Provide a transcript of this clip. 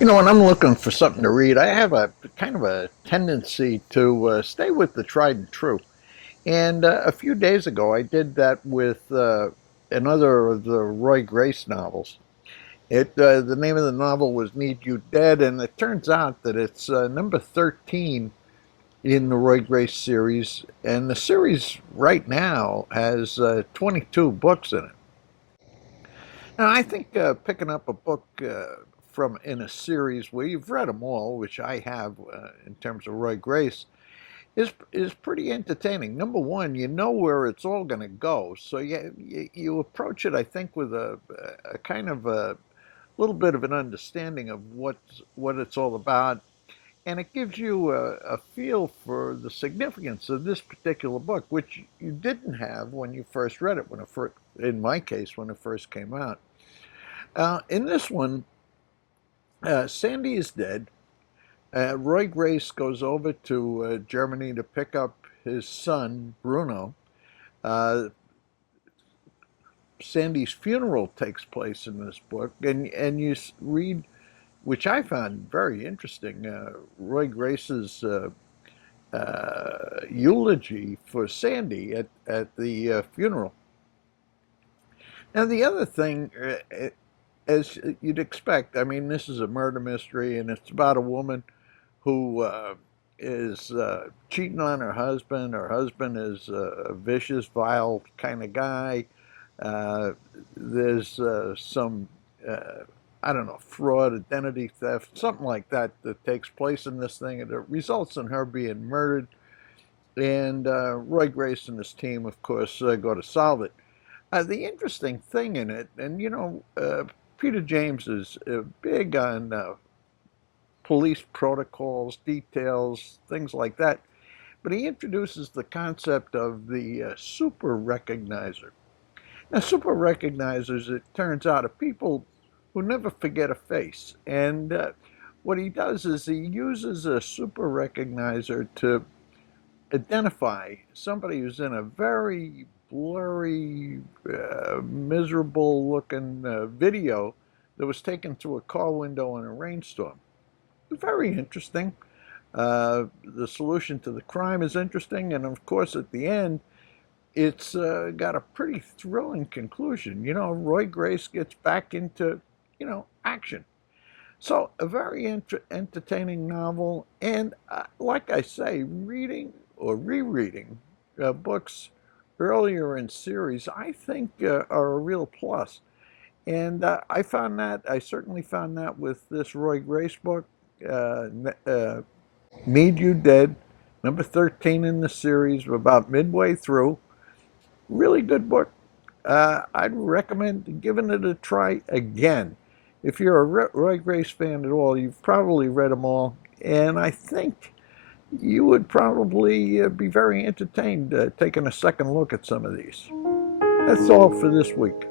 You know, when I'm looking for something to read, I have a kind of a tendency to stay with the tried and true. And a few days ago, I did that with another of the Roy Grace novels. The name of the novel was Need You Dead, and it turns out that it's number 13 in the Roy Grace series, and the series right now has 22 books in it. Now, I think picking up a book from in a series where you've read them all, which I have in terms of Roy Grace, is pretty entertaining. Number one, you know where it's all going to go, so you approach it, I think, with a kind of a little bit of an understanding of what it's all about, and it gives you a feel for the significance of this particular book, which you didn't have when you first read it. When it first, in my case, when it first came out. In this one, Sandy is dead. Roy Grace goes over to Germany to pick up his son, Bruno. Uh, Sandy's funeral takes place in this book, and you read, which I found very interesting, Roy Grace's eulogy for Sandy at the funeral. Now, the other thing, as you'd expect, I mean, this is a murder mystery, and it's about a woman who is cheating on her husband. Her husband is a vicious, vile kind of guy. Uh, there's some, I don't know, fraud, identity theft, something like that that takes place in this thing, and it results in her being murdered. And Roy Grace and his team, of course, go to solve it. The interesting thing in it, and Peter James is big on police protocols, details, things like that. But he introduces the concept of the super recognizer. Now, super recognizers, it turns out, are people who never forget a face. And what he does is he uses a super recognizer to identify somebody who's in a very blurry, miserable looking video that was taken through a car window in a rainstorm. Very interesting. The solution to the crime is interesting, and of course, at the end, it's got a pretty thrilling conclusion. You know, Roy Grace gets back into, action. So, a very entertaining novel, and like I say, reading or rereading books earlier in series, I think are a real plus. And I certainly found that with this Roy Grace book, uh, Need You Dead, number 13 in the series. We're about midway through. Really good book. I'd recommend giving it a try again. If you're a Roy Grace fan at all, you've probably read them all, and I think you would probably be very entertained taking a second look at some of these. That's all for this week.